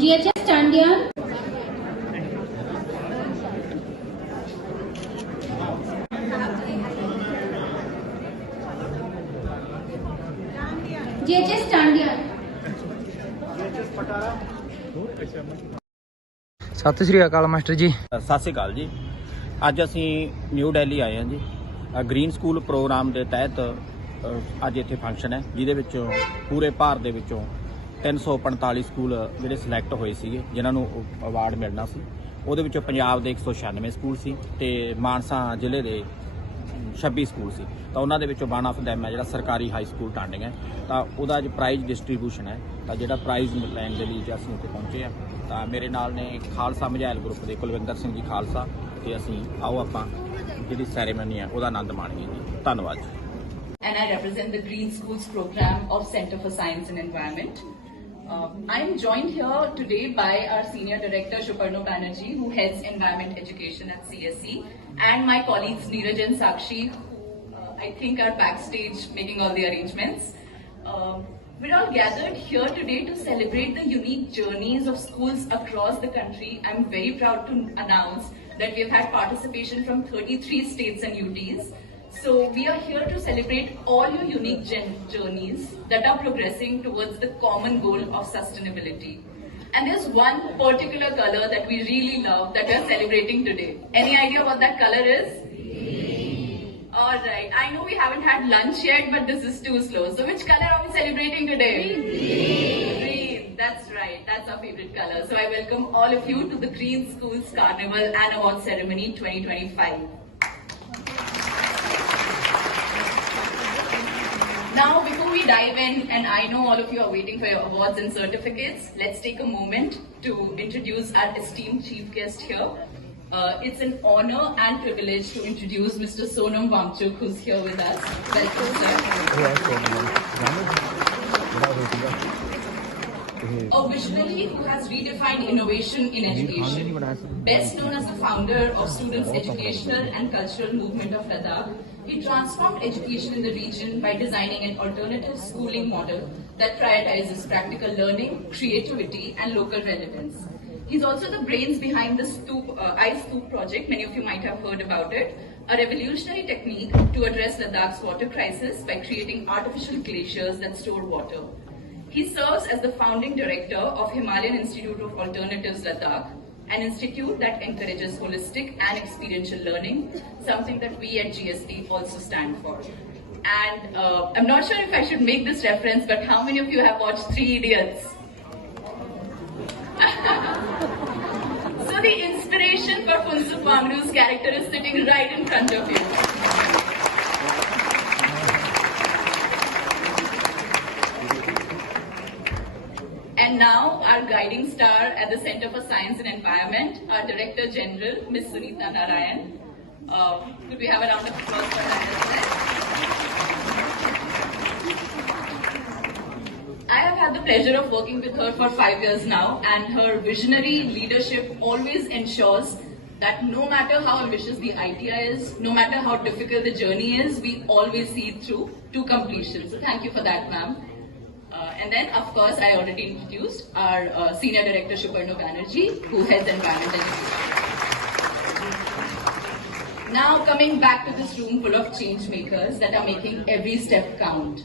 GHS Tandian. GHS Tandian. ਸਤਿ ਸ਼੍ਰੀ ਅਕਾਲ master ਜੀ। ਸਤਿ ਸ਼੍ਰੀ ਅਕਾਲ ਜੀ। ਅੱਜ ਅਸੀਂ ਨਿਊ ਦਿੱਲੀ ਆਏ ਹਾਂ ਜੀ। ਗ੍ਰੀਨ ਸਕੂਲ ਪ੍ਰੋਗਰਾਮ ਦੇ ਤਹਿਤ ਅੱਜ ਇੱਥੇ ਫੰਕਸ਼ਨ ਹੈ, ਜਿਹਦੇ ਵਿੱਚੋਂ ਪੂਰੇ ਭਾਰਤ ਦੇ ਵਿੱਚੋਂ 345 ਸਕੂਲ ਜਿਹੜੇ ਸਿਲੈਕਟ ਹੋਏ ਸੀਗੇ, ਜਿਨ੍ਹਾਂ ਨੂੰ ਅਵਾਰਡ ਮਿਲਣਾ ਸੀ। ਉਹਦੇ ਵਿੱਚੋਂ ਪੰਜਾਬ ਦੇ 196 ਸਕੂਲ ਸੀ ਤੇ ਮਾਨਸਾ ਜ਼ਿਲ੍ਹੇ ਦੇ 26 ਸਕੂਲ ਸੀ। ਤਾਂ ਉਹਨਾਂ ਦੇ ਵਿੱਚੋਂ ਵਨ ਆਫ ਦੈਮ ਹੈ ਜਿਹੜਾ ਸਰਕਾਰੀ ਹਾਈ ਸਕੂਲ ਟਾਂਡਿੰਗ ਹੈ। ਤਾਂ ਉਹਦਾ ਅੱਜ ਪ੍ਰਾਈਜ਼ ਡਿਸਟਰੀਬਿਊਸ਼ਨ ਹੈ। ਤਾਂ ਜਿਹੜਾ ਪ੍ਰਾਈਜ਼ ਲੈਣ ਦੇ ਲਈ ਅਸੀਂ ਉੱਥੇ ਪਹੁੰਚੇ ਹਾਂ। ਤਾਂ ਮੇਰੇ ਨਾਲ ਨੇ ਖਾਲਸਾ ਮਝੈਲ ਗਰੁੱਪ ਦੇ ਕੁਲਵਿੰਦਰ ਸਿੰਘ ਜੀ ਖਾਲਸਾ, ਤੇ ਅਸੀਂ ਆਓ ਆਪਾਂ ਜਿਹੜੀ ਸੈਰੇਮਨੀ ਹੈ ਉਹਦਾ ਆਨੰਦ ਮਾਣੀਏ ਜੀ। ਧੰਨਵਾਦ ਜੀ। And I represent the Green Schools program of Center for Science and Environment. I am joined here today by our Senior Director Shuparno Banerjee, who heads Environment Education at CSE, and my colleagues Neeraj and Sakshi, who I think are backstage making all the arrangements. We're all gathered here today to celebrate the unique journeys of schools across the country. I'm very proud to announce that we've had participation from 33 states and UTs. So we are here to celebrate all your unique journeys that are progressing towards the common goal of sustainability. And there's one particular color that we really love that we're celebrating today. Any idea what that color is? Alright, I know we haven't had lunch yet, but this is too slow. So which color are we celebrating today? Green. Green, that's right. That's our favorite color. So I welcome all of you to the Green Schools Carnival and Award Ceremony 2025. Now, before we dive in, and I know all of you are waiting for your awards and certificates, let's take a moment to introduce our esteemed chief guest here. It's an honor and privilege to introduce Mr. Sonam Wangchuk, who's here with us. Welcome, sir. A visionary who has redefined innovation in education. Best known as the founder of Students' Educational and Cultural Movement of Ladakh, he transformed education in the region by designing an alternative schooling model that prioritizes practical learning, creativity, and local relevance. He's also the brains behind the Ice Scoop project. Many of you might have heard about it. A revolutionary technique to address Ladakh's water crisis by creating artificial glaciers that store water. He serves as the founding director of Himalayan Institute of Alternatives Ladakh, an institute that encourages holistic and experiential learning, something that we at GST also stand for. And I'm not sure if I should make this reference, but how many of you have watched Three Idiots? So the inspiration for Funsuk Wangru's character is sitting right in front of you. And now, our guiding star at the Center for Science and Environment, our Director General, Ms. Sunita Narayan. Could we have a round of applause for her? I have had the pleasure of working with her for 5 years now, and her visionary leadership always ensures that no matter how ambitious the idea is, no matter how difficult the journey is, we always see it through to completion. So thank you for that, ma'am. And then, of course, I already introduced our Senior Director, Shuparno Banerjee, who heads Environment Education. Now, coming back to this room full of change makers that are making every step count.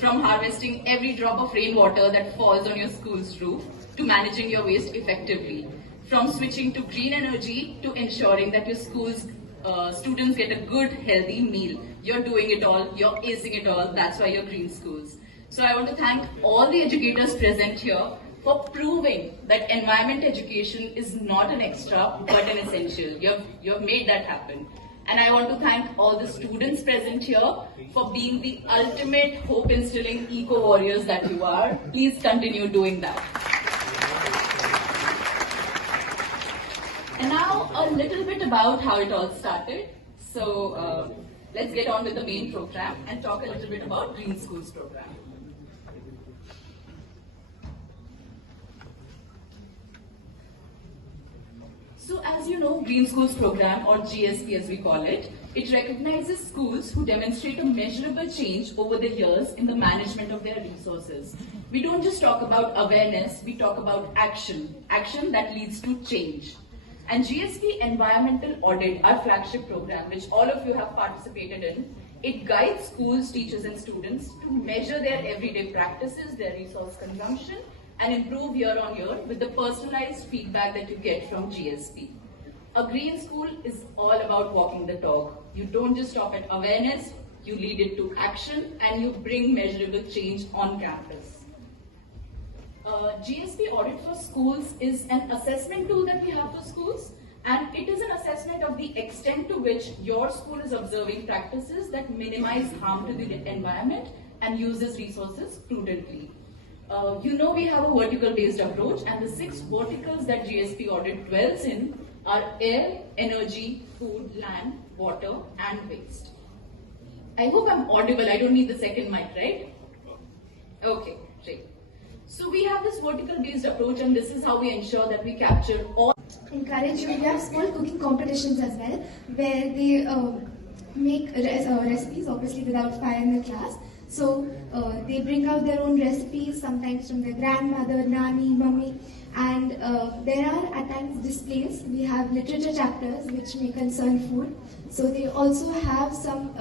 From harvesting every drop of rainwater that falls on your school's roof, to managing your waste effectively. From switching to green energy, to ensuring that your school's students get a good, healthy meal. You're doing it all, you're acing it all, that's why you're Green Schools. So I want to thank all the educators present here for proving that environment education is not an extra but an essential. You've made that happen. And I want to thank all the students present here for being the ultimate hope instilling eco warriors that you are. Please continue doing that. And now a little bit about how it all started. So let's get on with the main program and talk a little bit about Green Schools program. So as you know, Green Schools program, or GSP as we call it, It recognizes schools who demonstrate a measurable change over the years in the management of their resources. We don't just talk about awareness, we talk about action. Action that leads to change. And GSP Environmental Audit, our flagship program, which all of you have participated in, it guides schools, teachers and students to measure their everyday practices, their resource consumption, and improve year on year with the personalized feedback that you get from GSP. A green school is all about walking the talk. You don't just stop at awareness, you lead it to action and you bring measurable change on campus. GSP Audit for Schools is an assessment tool that we have for schools, and it is an assessment of the extent to which your school is observing practices that minimize harm to the environment and uses resources prudently. We have a vertical-based approach, and the 6 verticals that GSP Audit dwells in are air, energy, food, land, water, and waste. I hope I'm audible. I don't need the second mic, right? Okay, great. So we have this vertical-based approach, and this is how we ensure that we capture all. Encourage you. We have small cooking competitions as well, where they make recipes, obviously without fire in the class. So they bring out their own recipes, sometimes from their grandmother, nanny, mummy, and there are at times displays. We have literature chapters which may concern food. So they also have some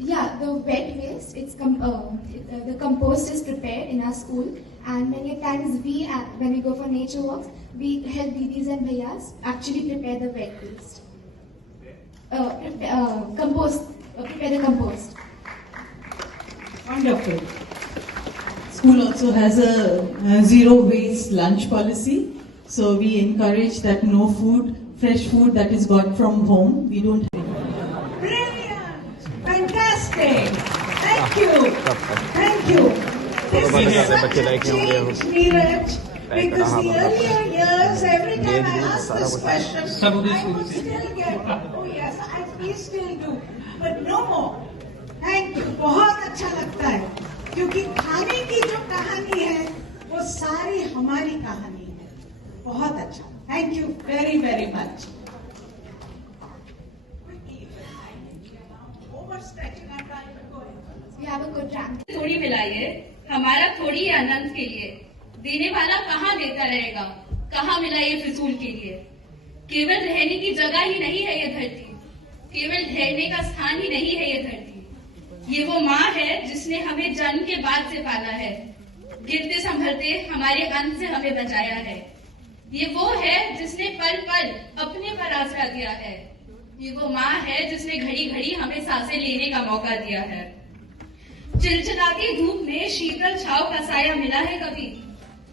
the wet waste. The compost is prepared in our school, and many times we, when we go for nature walks, we help didis and bhaiyas actually prepare the wet waste. Prepare the compost. Wonderful. School also has a zero waste lunch policy. So we encourage that no food, fresh food that is got from home, we don't have. Brilliant! Fantastic! Thank you! Thank you! This is such a change, Neeraj, because the earlier years, every time I ask this question, I would still get, oh yes, we still do, but no more. Thank you. बहुत अच्छा लगता है, क्योंकि खाने की जो कहानी है, वो सारी हमारी कहानी है. बहुत अच्छा. Thank you very, very much. Overstretching our time. We have a good rank. थोड़ी मिलाइए, हमारा थोड़ी आनंद के लिए. देने वाला कहाँ देता रहेगा, कहाँ मिलाइए फिजूल के लिए. केवल रहने की जगह ही नहीं है ये धरती, केवल ठहरने का स्थान ही नहीं है ये धरती. ये वो माँ है जिसने हमें जन्म के बाद से पाला है, गिरते संभलते हमारे अन्न से हमें बचाया है. ये वो है जिसने पल पल अपने पर आसरा दिया है. ये वो माँ है जिसने घड़ी घड़ी हमें सांसें लेने का मौका दिया है. चिलचिलाती धूप में शीतल छाव का साया मिला है कभी,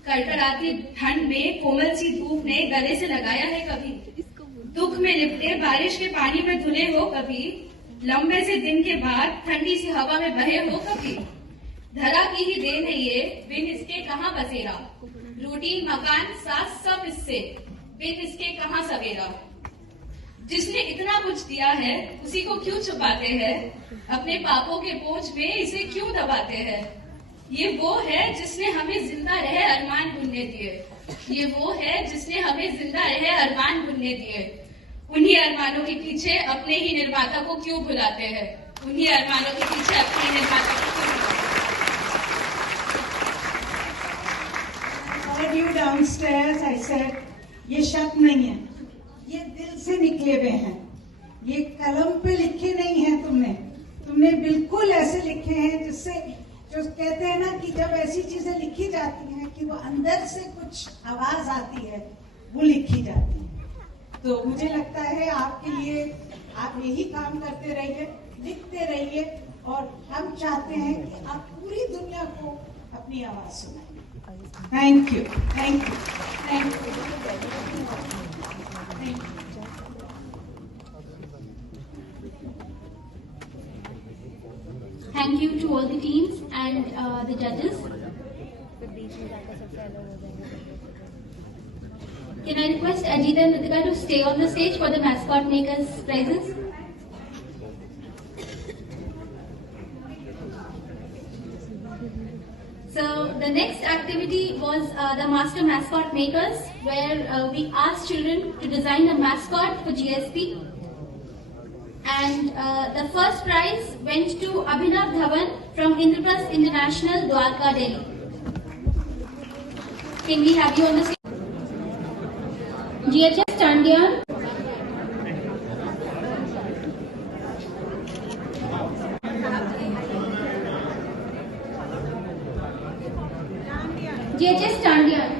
कड़कड़ाती ठंड में कोमल सी धूप ने गले से लगाया है कभी. दुख में लिपटे बारिश के पानी में धुले हो कभी, लंबे से दिन के बाद ठंडी सी हवा में बहे हो कभी. धरा की ही देन है ये, बिन इसके कहाँ बसेरा. रोटी मकान साथ सब इससे, बिन इसके कहाँ सवेरा. जिसने इतना कुछ दिया है उसी को क्यों छुपाते हैं, अपने पापों के बोझ में इसे क्यों दबाते हैं. ये वो है जिसने हमें जिंदा रहे अरमान बुनने दिए. ये वो है जिसने हमें जिंदा रहे अरमान बुनने दिए. उन्हीं अरमानों के पीछे अपने ही निर्माता को क्यों भुलाते हैं. उन्हीं अरमानों के पीछे अपने निर्माता को क्यों भुलाते हैं. I heard you downstairs. I said, ये शब्द नहीं है, ये दिल से निकले हुए हैं. ये कलम पे लिखे नहीं हैं तुमने बिल्कुल ऐसे लिखे हैं जिससे, जो कहते हैं ना कि जब ऐसी चीजें लिखी जाती हैं कि वो अंदर से कुछ आवाज आती है, वो लिखी जाती है. तो मुझे लगता है आपके लिए आप यही काम करते रहिए, लिखते रहिए, और हम चाहते हैं कि आप पूरी दुनिया को अपनी आवाज सुनाएं. Thank you, thank you, thank you, thank you. Thank you to all the teams and the judges. Can I request Ajita and Ritika to stay on the stage for the mascot makers prizes? So the next activity was the Master Mascot Makers, where we asked children to design a mascot for GSP. And the first prize went to Abhinav Dhawan from Indraprasth International, Dwarka, Delhi. Can we have you on the stage? GHS Chandian. GHS Chandian.